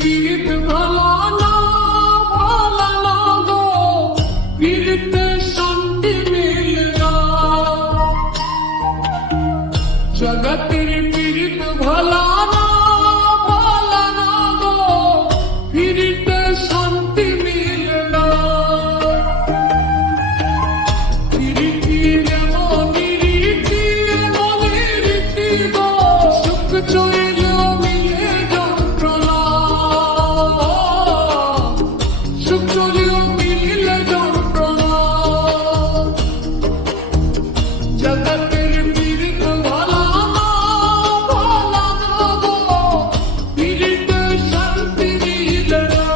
পীড়িত ভালো না, ভালো না গো, পীড়িতে শান্তি মিলে না। জগতের পীড়িত ভালো না, ভালো না গো, পীড়িতে শান্তি মিলে না। রীতি এমন রীতি, এমন রীতি গো, সুখ চইলেও মিলে যন্ত্রণা, সুখ চইলেও মিলে যন্ত্রণা। জগতের পীড়িত ভালো না, ভালো না গো, পীড়িতে শান্তি মিলে না।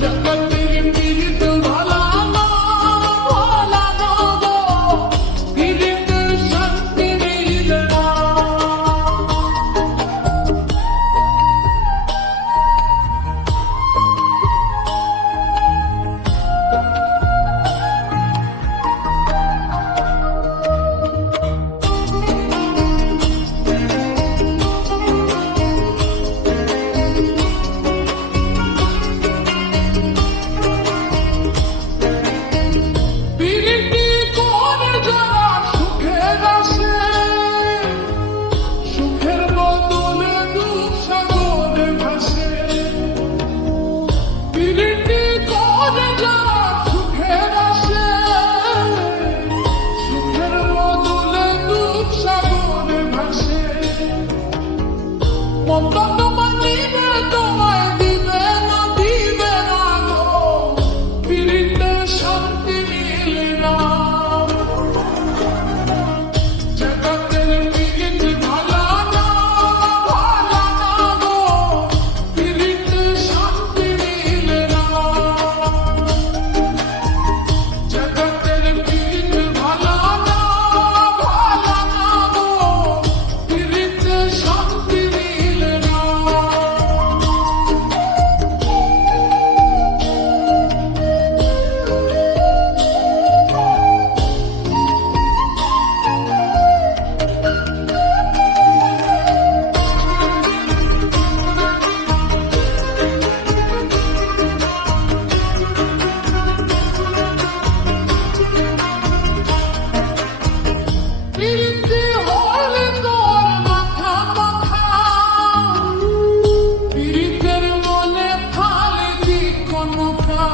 জগতের পীড়িত ভালো না, ভালো না গো, পীড়িতে শান্তি মিলে না। পীড়িতি করে যারা সুখের আসে, সুখের বদলে দুঃখ সাগরে ভাসে। পীড়িতি করে যারা সুখের আসে, সুখের বদলে দুঃখ সাগরে ভাসে। মনটা তোমায় দিবে, তোমায় দিবে না, দিবে না গো, পীড়িতে শান্তি মিলে না। জগতের পীড়িত ভালো না, ভালো না গো, পীড়িতে শান্তি মিলে না। জগতের পীড়িত ভালো না, ভালো না গো, পীড়িতে শান্তি মিলে না। পীড়িতি হলে তোর মাথা মাথা, পীড়িতের মনে খালি দিকনকা।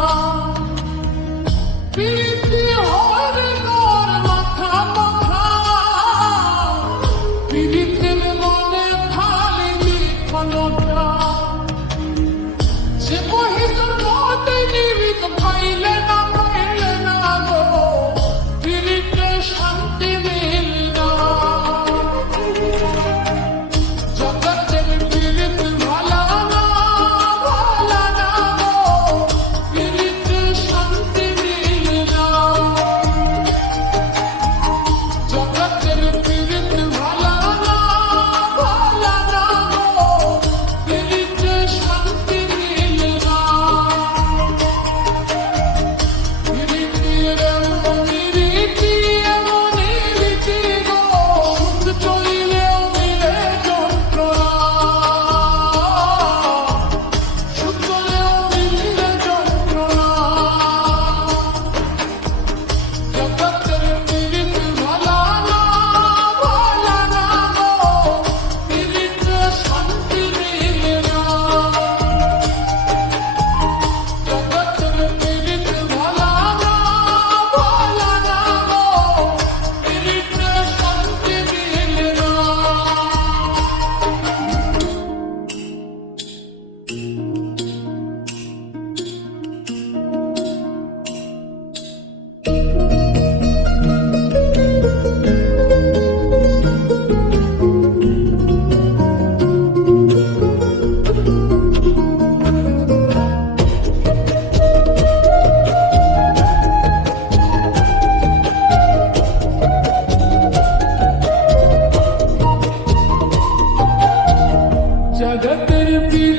পীড়িতি হলে তোর মাথা মাথা, পীড়িতের মনে খালি দিকনকা। সে মহিষের মতে নিবিক পাইলে না, পাইলে না গো, পীড়িতে শান্তি মিলে না। জগতের পীড়িত ভালো না, ভালো না গো, পীড়িতে শান্তি মিলে না। জগতের পীড়িত ভালো না, ভালো না গো, পীড়িতে শান্তি মিলে না। পীড়িতির এমন রীতি, এমন রীতি গো, সুখ চইলেও মিলে যন্ত্রণা, সুখ চইলেও মিলে যন্ত্রণা। জগতের পীড়িত ভালো না, ভালো না গো, পীড়িতে শান্তি মিলে না। জগতের পীড়িত ভালো না, ভালো না গো, পীড়িতে শান্তি মিলে না। জগতের পীড়িত